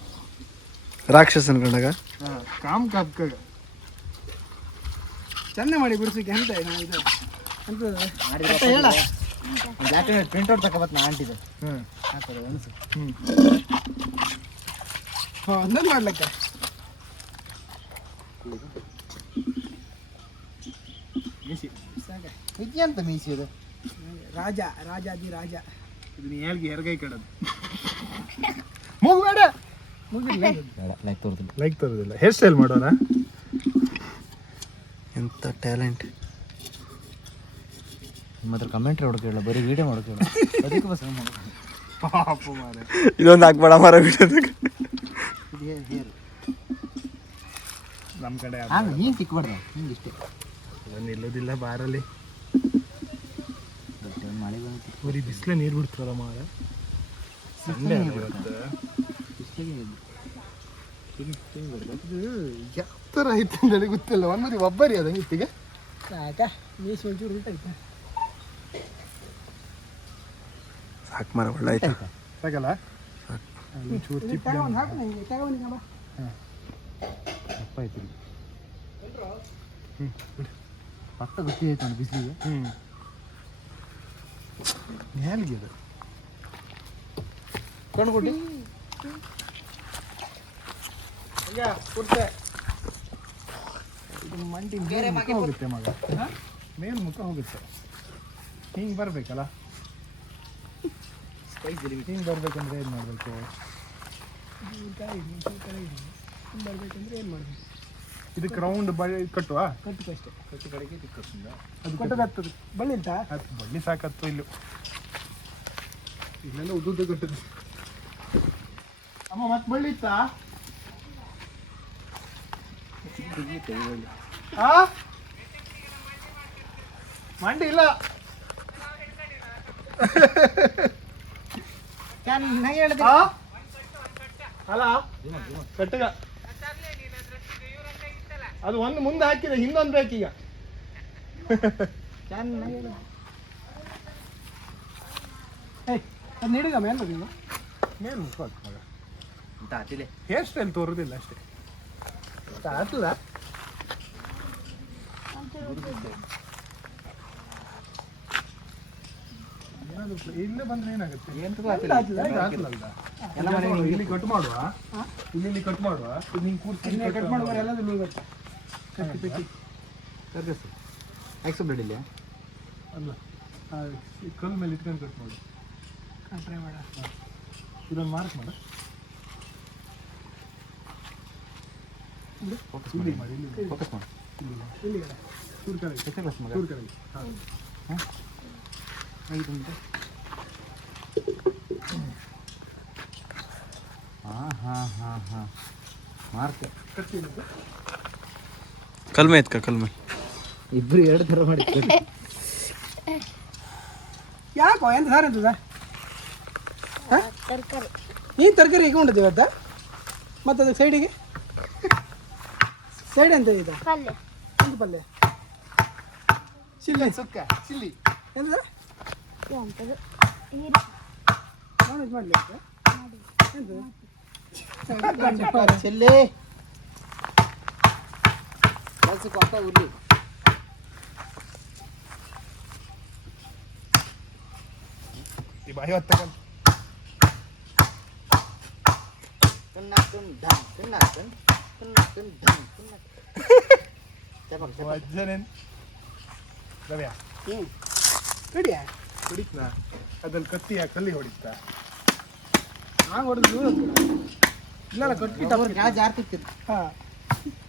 ರಾಕ್ಷಸನ್ ಕಂಡಾಗ ಕಾಮ್ ಕಾಪ್ಕಾಗ ಚಂದ ಮಾಡಿ ಬಿಡಿಸೋಕೆ ಅಂತ ಇದು ಅಂತ ಹೇಳ ಜಾಕೆಟ್ ಪ್ರಿಂಟ್ಔಟ್ ತಗೋಬತ್ ನಾ ಅಂಟಿದೆ ಹ್ಞೂ ಹಾಕೋದು ಅನಿಸು ಅಂದಂಗೆ ಮಾಡ್ಲಿಕ್ಕೆ ಮೀಸಿ ಇದೆಂತ ಮೀಸಿ ಇದು ರಾಜ ರಾಜಾದಿ ರಾಜ. ಇದು ನೀ ಹೇಳ್ಗೆ ಎರಗೈ ಕಡದು ಮೂಗಬೇಡ ಲೈಕ್ ತರೋದಿಲ್ಲ. ಹೇರ್ ಸ್ಟೈಲ್ ಮಾಡೋಣ. ಎಂತ ಟ್ಯಾಲೆಂಟ್. ಮಾತ್ರ ಕಮೆಂಟ್ರಿ ಹೊಡ್ಕೇಳ, ಬರೀ ವಿಡಿಯೋ ಮಾಡ್ಕೇಳ. ಅದಕ್ಕೆ ಬಸ್ ಪಾಪ ಮಾರೆ. ಇದೊಂದು ಹಾಕ್ಬೇಡ ಮರ ಬಿಡೋದಕ್ಕೆ. ನಮ್ಮ ಕಡೆ ನೀನು ತಿಕ್ಬಾರ್ದ ಹಿಂಗೆ ಇಷ್ಟೇ. ನಾನು ನಿಲ್ಲೋದಿಲ್ಲ ಬಾರಲ್ಲಿ. ಮಳೆ ಬಂತು, ಬರೀ ಬಿಸಿಲೇ ನೀರು ಬಿಡ್ತಾರ ಮಾರ. ಸಂಡೆ ಇವತ್ತು ಯಾವ ಥರ ಐತೆ ಅಂತ ಗೊತ್ತಿಲ್ಲ. ಒಂದ್ಮರಿ ಒಬ್ಬರಿ ಅದಂಗೆ ಇತ್ತಿಗೆ ಸಾಕಾ ಮೀಸು ಒಂಚೂರು ಉಂಟಾಯ್ತಾ. ಸಾಕು ಮರ ಒಳ್ಳೆ ಆಯ್ತು. ಸಾಕಲ್ಲ ಚೂರು ಚಿಪ್ಪಿ ಒಂದು ಹಾಕು ನನಗೆ ತಗೊಂಡಿನ ಬಾ. ತಪ್ಪ ಆಯ್ತು. ಪಕ್ಕ ಗೊತ್ತಿತ್ತು ನಾನು ಬಿಸಿಲಿಗೆ. ಹೇಗೆ ಅದು ಕೊಂಡ್ಕೊಟ್ಟಿ ಕೊಡ್ತೆ. ಇದು ಮಂಡಿ ಮುಖ ಹೋಗುತ್ತೆ ಮಗ, ಮೇಲ್ ಮುಖ ಹೋಗುತ್ತೆ. ಹಿಂಗೆ ಬರ್ಬೇಕಲ್ಲ, ಹಿಂಗೆ ಬರ್ಬೇಕಂದ್ರೆ ಏನು ಮಾಡಬೇಕು? ಬರ್ಬೇಕಂದ್ರೆ ಏನು ಮಾಡಬೇಕು? ಇದಕ್ಕೆ ರೌಂಡ್ ಬಳ್ಳಿ ಕಟ್ಟುವ. ಕಟ್ಟುಕಷ್ಟೇ. ಕಟ್ಟು ಕಡೆಗೆ ದಿಕ್ಕತ್ತಿಂದ ಅದು ಕಟ್ಟದಾಗ್ತದೆ. ಬಳ್ಳಿ ಇಲ್ತಾ? ಅದು ಬಳ್ಳಿ ಸಾಕತ್ತು. ಇಲ್ಲೆಲ್ಲ ಉದ್ದುದ್ದು ಕಟ್ಟದು. ಅಮ್ಮ ಮತ್ತೆ ಬಳ್ಳಿ ಇತ್ತಾ? ಮಂಡಿ ಇಲ್ಲ. ಚೆನ್ನಾಗಿ ಹೇಳಿದೆ. ಅಲ್ಲ ಕಟ್ಟಗ ಅದು ಒಂದು ಮುಂದೆ ಹಾಕಿದೆ, ಹಿಂದೊಂದು ಬೇಕೀಗ. ಚೆನ್ನಾಗಿ ಹೇಳಿದೆ. ಅದು ನೀಡಿದ ಮೇಲೆ ನೀವು ಮೇಲ್ ಮುಖ ಹಾಕು ಮಗ. ಅಂತ ಆತಿಲೆ ಹೇರ್ ಸ್ಟೈಲ್ ತೋರುದಿಲ್ಲ ಅಷ್ಟೇ. ಆಗ್ತದ ಇಲ್ಲೇ ಬಂದ್ರೆ ಏನಾಗುತ್ತೆ? ಇಲ್ಲಿ ಕಟ್ ಮಾಡುವ, ಇಲ್ಲಿ ಕಟ್ ಮಾಡುವ. ನೀನು ಕೂರ್ಸಿ ಕಟ್ ಮಾಡುವ ಎಲ್ಲದು ನೀವು ಕಟ್ಟಿ ಪೆಟ್ಟಿ ಎಕ್ಸ್ ಬ್ಲೇಡ್ ಇಲ್ಲ ಅಲ್ಲ, ಕಲ್ ಮೇಲೆ ಇಟ್ಕೊಂಡು ಕಟ್ ಮಾಡು. ಟ್ರೈ ಮಾಡ. ಇದೊಂದು ಮಾರ್ಕ್ ಮಾಡ. ಇಲ್ಲಿ ಮಾಡಿ, ಇಲ್ಲಿ ಫೋಕಸ್ ಮಾಡು. ಇಲ್ಲಿ ಚೂರು ಕಡೆಗೆ, ಎಷ್ಟೇ ಕ್ಲಾಸ್ ಮಗ? ಚೂರು ಕಡೆಗೆ. ಹಾಂ ಹಾಂ ಹಾಂ ಹಾಂ ಮಾರ್ಕ್ ಕಟ್ಟಿ ಕಲ್ಮೆ ಎತ್ಕ ಕಲ್ಮೆ. ಇಬ್ರು ಎರಡು ಥರ ಮಾಡಿ. ಯಾಕೋ ಎಂತ ಸಾರು ಅಂತದ? ತರಕಾರಿ ನೀನು ತರಕಾರಿ ಇಟ್ಕೊಂಡಿದ್ದೆ ಇವತ್ತ? ಮತ್ತು ಅದಕ್ಕೆ ಸೈಡಿಗೆ ಸೈಡ್ ಎಂತ ಇದೆ? ಪಲ್ಯ ಎಂತ ಪಲ್ಯ? ಚಿಲ್ಲಿ ಸುಕ್ಕ ಚಿಲ್ಲಿ. ಎಂತದ? ಎಂತದು ನಾನ್ ವೆಜ್ ಮಾಡಲಿ ಎಂತದ? ಚೆಲ್ಲಿ ಕೆಲ್ಸಕ್ಕೆ ಅಂತ ಉರ್ಲಿ. ಈ ಬಾಯಿ ಹೊತ್ತಕೊಂಡು ವಜ್ಜನೇನು ರವ್ಯಾ ಕಡಿಯಾ ಹೊಡಿತ್ನಾ? ಅದ್ರಲ್ಲಿ ಕತ್ತಿ ಯಾಕೆ ಕಲ್ಲಿ ಹೊಡಿತಾ? ಹಾಂ ಹೊಡೆದು ದೂರ ಇಲ್ಲ ಕಟ್ಟಿ ಜಾರ್ತಿತ್ತು. ಹಾಂ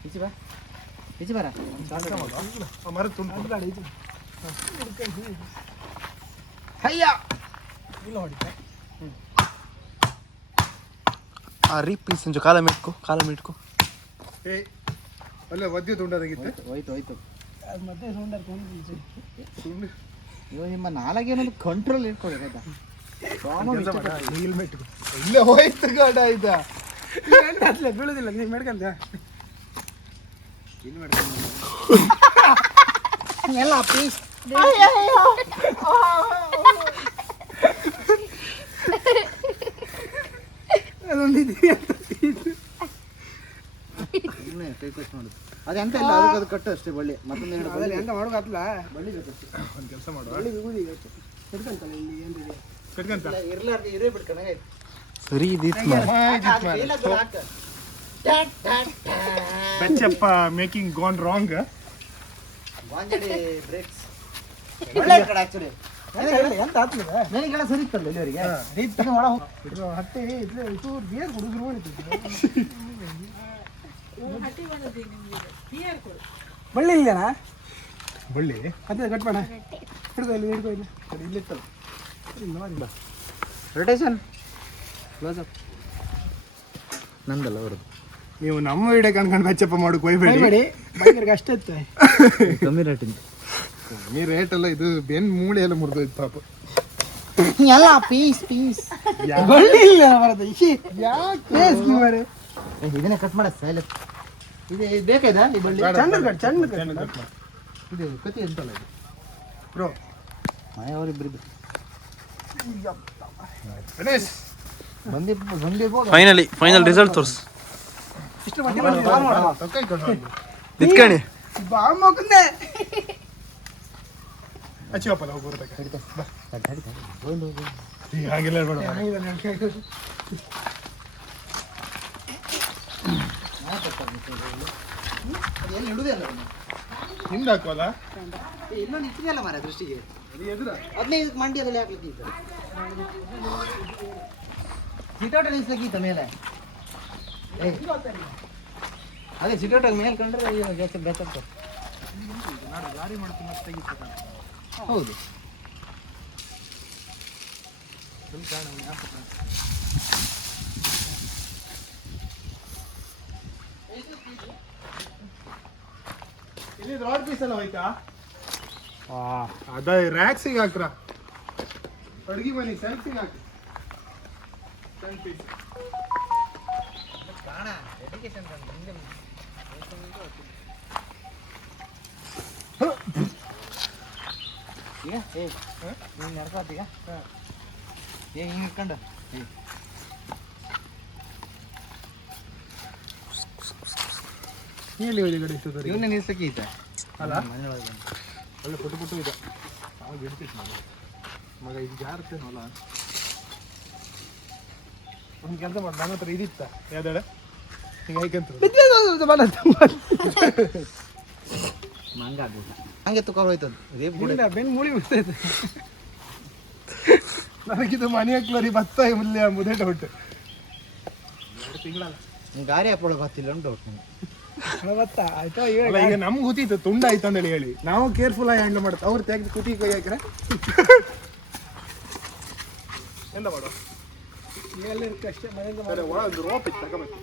ಈಚೆ ಬಾ, ಈಚೆ ಬರ. ಮರ ತುಂಡು ಅಲ್ಲ ಇದು ಅಯ್ಯ ಇಲ್ಲ ಹೊಡಿತ. ಆ ರೀಪೀಸ್ ಒಂಚೂರು ಕಾಲ ಮಿಟ್ಕೊ, ಕಾಲ ಮಿಟ್ಕೊ. ಏ ಅಲ್ಲೇ ಒದ್ದೆ ತುಂಡದಾಗಿತ್ತು. ಹೋಯ್ತು ಹೋಯ್ತು. ಅದು ಮತ್ತೆ ಸೌಂಡರ್ ಕೊಂಡು ತುಂಡು ಇವಾಗ ನಿಮ್ಮ ನಾಲ್ಗೇನೊಂದು ಕಂಟ್ರೋಲ್ ಇಟ್ಕೊಳ್ಳಿ ಆಯ್ತಾ? ಹೆಲ್ಮೆಟ್ ಇಲ್ಲೇ ಹೋಯ್ತು ಗಾಡ ಆಯ್ತಾ? ಅಟ್ಲೆ ಬೀಳುದಿಲ್ಲ ನೀವು ಮೇಡ್ಕಂತ ಎಲ್ಲ ಪ್ಲೀಸ್ ಅದೊಂದು ಮಾಡುದು ಅದೆಂತ ಇಲ್ಲ, ಅದಕ್ಕೆ ಅದು ಕಟ್ಟು ಅಷ್ಟೇ ಬಳ್ಳಿ. ಮತ್ತೊಂದು ಅದ್ರಲ್ಲಿ ಎಂತ ಮಾಡೋಕತ್ಲ ಬಳ್ಳಿ ಬೇಕಷ್ಟೇ. ಒಂದು ಕೆಲಸ ಮಾಡುವ, ಬಳ್ಳಿ ಬಿಗುದಿ ಹಿಡ್ಕಂತಲ್ಲ ಇಲ್ಲಿ ಏನಿದೆ ಕಟ್ಕಂತ ಇರ್ಲಾರ್ದು ಇರೇ ಬಿಡ್ಕಣೆ. ಸರಿ ಇದಿತ್ತು ಮಾರ. ಬೆಚ್ಚಪ್ಪ ಮೇಕಿಂಗ್ ಗಾನ್ ರಾಂಗ್. ಎಂತ ಆಗ್ತದೆ ಹತ್ತಿ ಇದು ಬೇರೆ ಹುಡುಗರು ಬಳ್ಳಿ ಇಲ್ಲನಾ ಬಳ್ಳಿ ಅದೇ ಕಟ್ ಮಾಡ ಹಿಡ್ಕೊ ಇಲ್ಲಿ ಇಲ್ಲಿತ್ತಲ್ಲ ರೊಟೇಷನ್ ಕ್ಲೋಸಪ್ ನಂದಲ್ಲ ಅವ್ರದ್ದು. ನೀವು ನಮ್ಮ ವಿಡಿಯೋ ಕಣ್ಕೊಂಡು ಬೆಚ್ಚಪ್ಪ ಮಾಡೋಕೆ ಹೋಗ್ಬೇಡಿ. ಬೇಡಿ ಭಯಂಕರ ಅಷ್ಟೇ ಇತ್ತು ಕಮ್ಮಿ ರೇಟಿಂದ ಈ ರೇಟ್ ಎಲ್ಲ ಇದು ಬೆನ್ ಮೂಳೆ ಎಲ್ಲ ಮುರಿದೋಯ್ತು ಪಾಪ. ಎಲ್ಲ ಪೀಸ್ ಪೀಸ್ ಬಳ್ಳಿ ಇಲ್ಲ ಬರೋದು ಯಾಕೆ ಮಾರೆ ಇದನ್ನೇ ಕಟ್ ಮಾಡ ಸೈಲೆ ಇದು ಬೇಕಾಯ್ತಾ ಈ ಬಳ್ಳಿ ಚಂದ ಕಟ್ ಇದು ಕತಿ ಎಂತಲ್ಲ ಇದು ಬ್ರೋ ಅವರಿಬ್ಬರು ಗಣೇಶ್ ಬಂದಿರ್ಬೋದು. ಫೈನಲ್ ರಿಸಲ್ಟ್ ತೋರ್ಸು. ಇಷ್ಟು ಮಟ್ಟಿಗೆ ನಿತ್ಕಣಿ ಬಾಂಬ್ ಹಾಕಂದೆ ಹಚ್ಚಿವಪ್ಪ ನಾವು ಬರ್ತಕ್ಕ ಹಾಗೆಲ್ಲ ಹೇಳ್ಬೇಡ. ಎಲ್ಲಿ ಹಿಡುದಿಲ್ಲ ನಿಮ್ದು ಹಾಕೋದಾ ಇನ್ನೊಂದು ಇಟ್ಟಿದೆಯಲ್ಲ ಮಾರ ದೃಷ್ಟಿಗೆ 15 ಮಂಡಿಯಲ್ಲಿ ಹಾಕ್ಲಿಕ್ಕೆ ಸಿಟೌಟ್ ನಿಲ್ಸ್ಲಿಕ್ಕಿತ್ತ ಮೇಲೆ ಅದೇ ಸಿಟೌಟಾಗಿ ಮೇಲೆ ಕಂಡ್ರೆ ಬೆಚ್ಚ ಗಾಡಿ ಮಾಡ್ತೀನಿ ಹೌದು. ಇಲ್ಲಿ ರಾಡ್ ಪೀಸ್ ಎಲ್ಲ ಹೋಯ್ತಾ? ಅದ ರ್ಯಾಕ್ಸಿಗೆ ಹಾಕ್ರ ಅಡ್ಗಿ ಮನೆ ಸೆಲ್ಫಿಗೆ ಹಾಕಿ ಸಣ್ಣ ಪೀಸ್ ಈಗ ನೀನು ನಡ್ಕೋತೀಗ ಹಿಂಗೆ ಇಟ್ಕೊಂಡು ಹೇಳಿ ಹೋಗಿ ಗಡಿ ಇತ್ತು ಇವನ್ನೇ ನಿಲ್ಸಕ್ಕೆ ಈತ ಅಲ್ಲ ಒಳ್ಳೆ ಪುಟ್ಟು ಇದೆ ನಾವು ಬಿಡ್ತಿತ್ತು ಮಗ ಇದು ಜಾರುತ್ತೇನಲ್ಲ. ಒಂದು ಕೆಲಸ ಮಾಡಿ ನನ್ನ ಹತ್ರ ಇದಿತ್ತ ಯಾವ್ದಾಳೆ ಹಿಂಗೆ ಹೈಕಂತ ಹಂಗೆ ತುಕ ಹೋಯ್ತದ ರೇಪ್ ಬೆನ್ನು ಮೂಳಿ ಬಿಡ್ತೈತೆ ನನಗಿದು ಮನೆ ಹಾಕ್ಲರಿ ಭತ್ತ ಮುಲ್ಲೆ ಮುದೇ ಡೌಟ್ 2 ತಿಂಗಳಲ್ಲ ಗಾರಿ ಹಾಕೊಳ್ಳೋಕೆ ಗೊತ್ತಿಲ್ಲ ಅಂತ ಡೌಟ್ ಗೊತ್ತಾ ಆಯ್ತಾ ಈಗ ನಮ್ಗೆ ಗೊತ್ತಿತ್ತು ತುಂಡ ಆಯ್ತು ಅಂತೇಳಿ ಹೇಳಿ ನಾವು ಕೇರ್ಫುಲ್ ಆಗಿ ಹ್ಯಾಂಡಲ್ ಮಾಡ್ತಾ ಅವ್ರು ತೆಗೆದು ಕುತಿ ಕೈ ಹಾಕ್ರೆ ಎಂತ ಮಾಡುವ ಅಷ್ಟೇ ಮನೆಯಿಂದ ಸರಿ ಒಂದು ರೋಪ್ ಇತ್ತು ತಗೋಬೇಕು.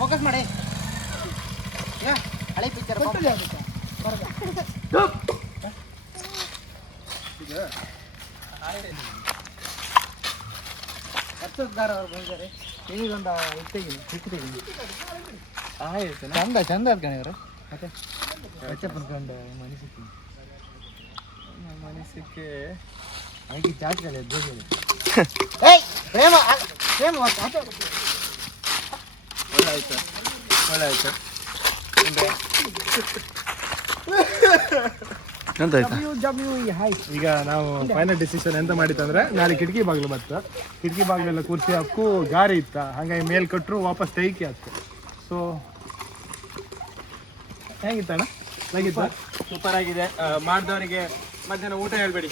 ಫೋಕಸ್ ಮಾಡಿ ಹಳೆ ಪಿಕ್ಚರ್ ಹತ್ತದಾರ ಅವ್ರು ಬಂದಿದ್ದಾರೆ. ಈಗೊಂದು ತೆಗಿನಿ ಹಿಟ್ಟು ತೆಗಿನಿ ಚಂದ ಚಂದ ಅದ್ಕಣಿವ್ರು ಮತ್ತೆ ಕಂಡು ಮನಸ್ಸಿಗೆ ಅದಕ್ಕೆ ಚಾಟ್ಗಳು ಪ್ರೇಮ ಪ್ರೇಮ ಒಳ್ಳೆ ಆಯ್ತು ಒಳ್ಳೆ ಆಯ್ತು ಈಗ ನಾವು ಫೈನಲ್ ಡಿಸಿಷನ್ ಎಂತ ಮಾಡಿತ್ತಂದ್ರೆ ನಾಳೆ ಕಿಟಕಿ ಬಾಗಿಲು ಬತ್ತ ಕಿಟಕಿ ಬಾಗಿಲೆಲ್ಲ ಕೂರ್ಸಿ ಹಾಕು ಗಾರಿ ಇತ್ತ ಹಾಗಾಗಿ ಮೇಲ್ ಕಟ್ಟರು ವಾಪಸ್ ಟೈಕಿ ಆಗ್ತು. ಸೊ ಹೇಗಿತ್ತಣ್ಣ ಹೇಗಿತ್ತ? ಸೂಪರ್ ಆಗಿದೆ. ಮಾಡಿದವರಿಗೆ ಮಧ್ಯಾಹ್ನ ಊಟ ಹೇಳ್ಬೇಡಿ,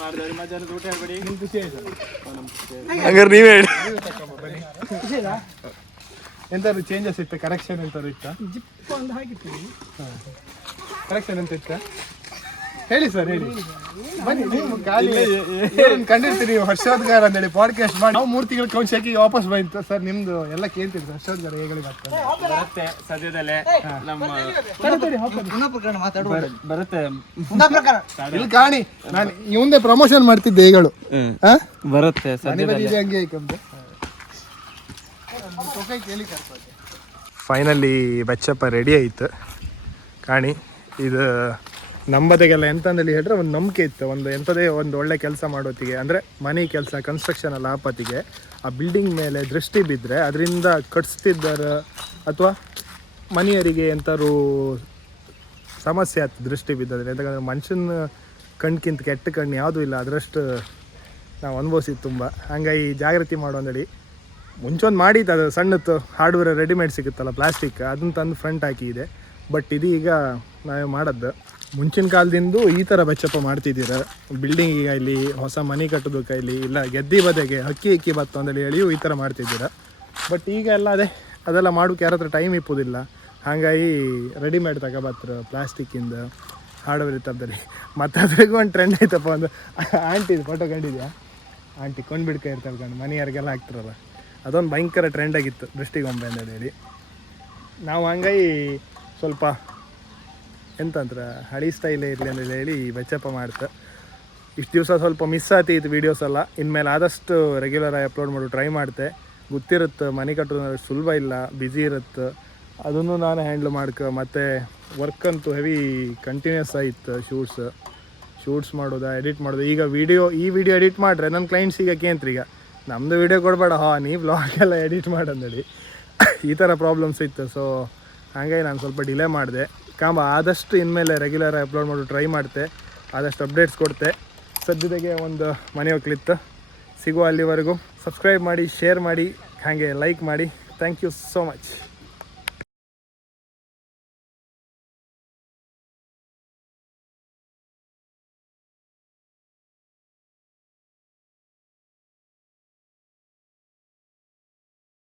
ಮಾಡಿದವ್ರಿಗೆ ಮಧ್ಯಾಹ್ನದ ಊಟ ಹೇಳ್ಬೇಡಿ. ನಿಮ್ಗೆ ಖುಷಿ ಆಯ್ತು? ಹಂಗಾರೆ ನೀವೇ ಹೇಳಿ. ಎಂತಾದ್ರು ಚೇಂಜಸ್ ಇತ್ತು, ಕರೆಕ್ಷನ್ ಎಂತಾದ್ರು ಇತ್ತ? ಜಿಪ್ ಒಂದು ಹಾಕಿತ್ತು ಕರೆಕ್ಷನ್ ಎಂತ ಇತ್ತ ಹೇಳಿ ಸರ್, ಹೇಳಿ. ಬನ್ನಿ ನೀವು ಖಾಲಿ ಕಂಡಿರ್ತೀರಿ ನೀವು ಹರ್ಷೋದ್ಗಾರ ಅಂತೇಳಿ ಪಾಡ್ಕಾಸ್ಟ್ ಮಾಡಿ ನಾವು 3 ತಿಂಗಳ ಕೌಂಟ್ ಶಾಕಿಗೆ ವಾಪಸ್ ಬಂತು ಸರ್. ನಿಮ್ದು ಎಲ್ಲ ಕೇಳ್ತಿದ್ರು ಹರ್ಷೋದ್ಗಾರ ಹೇಗಳಿಗೆ ಆಗ್ತದೆ ಬರುತ್ತೆ ಸದ್ಯದಲ್ಲೇ. ನಮ್ಮ ಪುನಃ ಪ್ರಕರಣ ಮಾತಾಡುವ ಬರುತ್ತೆ ಪುನಃ ಪ್ರಕರಣ ಇಲ್ಲಿ ಕಾಣಿ ನಾನು ಇವಂದೇ ಪ್ರಮೋಷನ್ ಮಾಡ್ತಿದ್ದೆ ಈಗಳು ಬರುತ್ತೆ ಹಂಗೆ ಫೈನಲಿ ಬೆಚ್ಚಪ್ಪ ರೆಡಿ ಆಯ್ತು ಕಾಣಿ. ಇದು ನಂಬದೆಗೆಲ್ಲ ಎಂತಂದೇಳಿ ಹೇಳಿದ್ರೆ ಒಂದು ನಂಬಿಕೆ ಇತ್ತು, ಒಂದು ಎಂಥದೇ ಒಂದು ಒಳ್ಳೆ ಕೆಲಸ ಮಾಡೋತ್ತಿಗೆ ಅಂದರೆ ಮನೆ ಕೆಲಸ ಕನ್ಸ್ಟ್ರಕ್ಷನ್ ಎಲ್ಲ ಆಪತ್ತಿಗೆ ಆ ಬಿಲ್ಡಿಂಗ್ ಮೇಲೆ ದೃಷ್ಟಿ ಬಿದ್ದರೆ ಅದರಿಂದ ಕಟ್ಸ್ತಿದ್ದಾರೆ ಅಥವಾ ಮನೆಯವರಿಗೆ ಎಂಥಾರು ಸಮಸ್ಯೆ ಆಯ್ತು ದೃಷ್ಟಿ ಬಿದ್ದರೆ. ಯಾಕಂದರೆ ಮನುಷ್ಯನ ಕಣ್ಕಿಂತ ಕೆಟ್ಟ ಕಣ್ಣು ಯಾವುದೂ ಇಲ್ಲ, ಅದರಷ್ಟು ನಾವು ಅನುಭವಿಸಿದ್ದು ತುಂಬ. ಹಂಗಾಗಿ ಜಾಗೃತಿ ಮಾಡೋ ಅಂದೇಳಿ ಮುಂಚೆ ಒಂದು ಮಾಡಿದ್ದು, ಅದು ಸಣ್ಣತ್ತು ಹಾರ್ಡ್ವೇರ್ ರೆಡಿಮೇಡ್ ಸಿಗುತ್ತಲ್ಲ ಪ್ಲಾಸ್ಟಿಕ್, ಅದನ್ನ ತಂದು ಫ್ರಂಟ್ ಹಾಕಿದೆ. ಬಟ್ ಇದೀಗ ನಾವೇ ಮಾಡದ್ದು. ಮುಂಚಿನ ಕಾಲದಿಂದ ಈ ಥರ ಬೆಚ್ಚಪ್ಪ ಮಾಡ್ತಿದ್ದೀರ. ಬಿಲ್ಡಿಂಗಿಗೆ ಇಲ್ಲಿ ಹೊಸ ಮನೆ ಕಟ್ಟೋದಕ್ಕೆ ಇಲ್ಲಿ ಇಲ್ಲ ಗೆದ್ದಿ ಬದೆಗೆ ಅಕ್ಕಿ ಬತ್ತು ಅಂತೇಳಿ ಹೇಳಿಯೂ ಈ ಥರ ಮಾಡ್ತಿದ್ದೀರ. ಬಟ್ ಈಗ ಎಲ್ಲ ಅದೆಲ್ಲ ಮಾಡೋಕೆ ಯಾರ ಹತ್ರ ಟೈಮ್ ಇಪ್ಪೋದಿಲ್ಲ. ಹಾಗಾಗಿ ರೆಡಿಮೇಡ್ ತಗೊಬತ್ರ ಪ್ಲಾಸ್ಟಿಕ್ಕಿಂದ ಹಾರ್ಡ್ವೇರ್ ಇತ್ತದಲ್ಲಿ. ಮತ್ತು ಅದ್ರಾಗೂ ಒಂದು ಟ್ರೆಂಡ್ ಐತಪ್ಪ, ಒಂದು ಆಂಟಿದು ಫೋಟೋ ಕಂಡಿದ್ಯಾ? ಆಂಟಿ ಕೊಂಡ್ಬಿಡ್ಕ ಇರ್ತಾರೆ ಕಂಡು ಮನೆಯಾರಿಗೆಲ್ಲ ಹಾಕ್ತಾರಲ್ಲ, ಅದೊಂದು ಭಯಂಕರ ಟ್ರೆಂಡ್ ಆಗಿತ್ತು ದೃಷ್ಟಿಗೊಂಬೆ ಅಂತ ಹೇಳಿ. ನಾವು ಹಂಗಾಗಿ ಸ್ವಲ್ಪ ಎಂತಂದ್ರೆ ಹಳಿ ಸ್ಟೈಲೇ ಇರಲಿ ಅಂತ ಹೇಳಿ ಬೆಚ್ಚಪ್ಪ ಮಾಡ್ತೆ. ಇಷ್ಟು ದಿವಸ ಸ್ವಲ್ಪ ಮಿಸ್ ಆಗ್ತಿತ್ತು ವೀಡಿಯೋಸ್ ಎಲ್ಲ. ಇನ್ಮೇಲೆ ಆದಷ್ಟು ರೆಗ್ಯುಲರಾಗಿ ಅಪ್ಲೋಡ್ ಮಾಡೋ ಟ್ರೈ ಮಾಡ್ತೆ. ಗೊತ್ತಿರುತ್ತೆ ಮನೆ ಕಟ್ಟೋದು ಸುಲಭ ಇಲ್ಲ, ಬ್ಯುಸಿ ಇರುತ್ತೆ, ಅದನ್ನು ನಾನು ಹ್ಯಾಂಡ್ಲ್ ಮತ್ತು ವರ್ಕ್ ಅಂತೂ ಹೆವಿ ಕಂಟಿನ್ಯೂಸ್ ಆಯಿತು. ಶೂಟ್ಸ್ ಮಾಡೋದು, ಎಡಿಟ್ ಮಾಡೋದು. ಈಗ ಈ ವಿಡಿಯೋ ಎಡಿಟ್ ಮಾಡಿದ್ರೆ ನನ್ನ ಕ್ಲೈಂಟ್ಸ್ ಈಗ ಕೇಂದ್ರ ಈಗ ನಮ್ಮದು ವೀಡಿಯೋ ಕೊಡಬೇಡ, ನೀ ವ್ಲಾಗೆಲ್ಲ ಎಡಿಟ್ ಮಾಡಂದೇಳಿ ಈ ಥರ ಪ್ರಾಬ್ಲಮ್ಸ್ ಇತ್ತು. ಸೊ ಹಾಗಾಗಿ ನಾನು ಸ್ವಲ್ಪ ಡಿಲೇ ಮಾಡಿದೆ. ಆದಷ್ಟು ಇನ್ಮೇಲೆ ರೆಗ್ಯುಲರಾಗಿ ಅಪ್ಲೋಡ್ ಮಾಡೋ ಟ್ರೈ ಮಾಡ್ತೆ, ಆದಷ್ಟು ಅಪ್ಡೇಟ್ಸ್ ಕೊಡ್ತೆ. ಸದ್ಯದಾಗೆ ಒಂದು ಮನೆ ಹೋಗ್ಲಿತ್ತು. ಸಿಗುವ ಅಲ್ಲಿವರೆಗೂ ಸಬ್ಸ್ಕ್ರೈಬ್ ಮಾಡಿ, ಶೇರ್ ಮಾಡಿ, ಹಾಗೆ ಲೈಕ್ ಮಾಡಿ. Thank you so much.